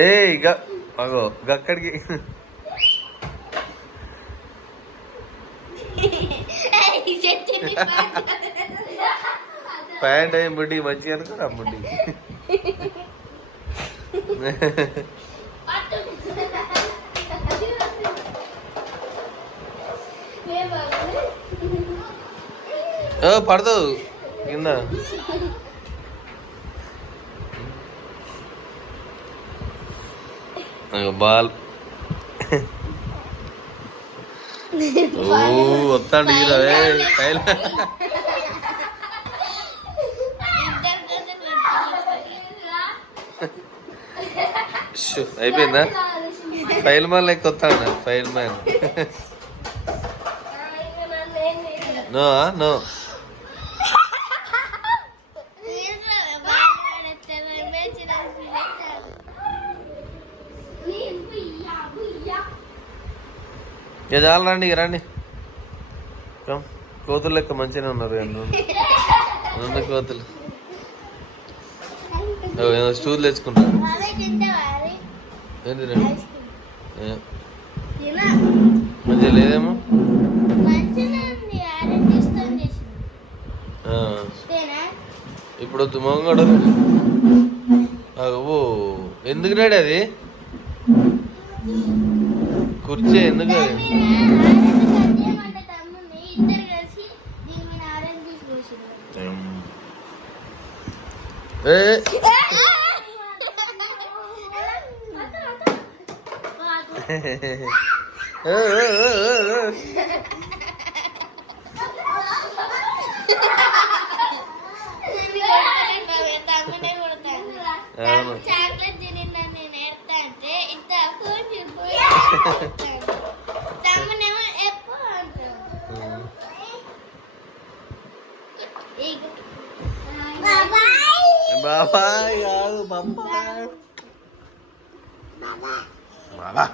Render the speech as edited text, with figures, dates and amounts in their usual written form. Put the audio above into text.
ఏ ఇక అగో గక్కడికి ప్యాంట్ అయ్యి బుడ్డి మంచిగా అనుకోరా బుడ్డి. పడతావు కింద. బాల్ వస్తాడు హీరో అయిపోయిందా? ఫైల్ మ్యాన్ లెక్క వస్తాడు. ఫైల్ మ్యాన్ నో నో చాలు రండి ఇక రండి. కోతులు లెక్క మంచిగానే ఉన్నారు రెండు కోతులు. స్టూల్ తెచ్చుకుంటారు. ఏంటి రండి మంచిగా లేదేమో. ఇప్పుడు మొంగడు ఓ ఎందుకు డాడీ అది కుర్చీ ఎందుకు అది? బాబాయ్ కాదు బాబా.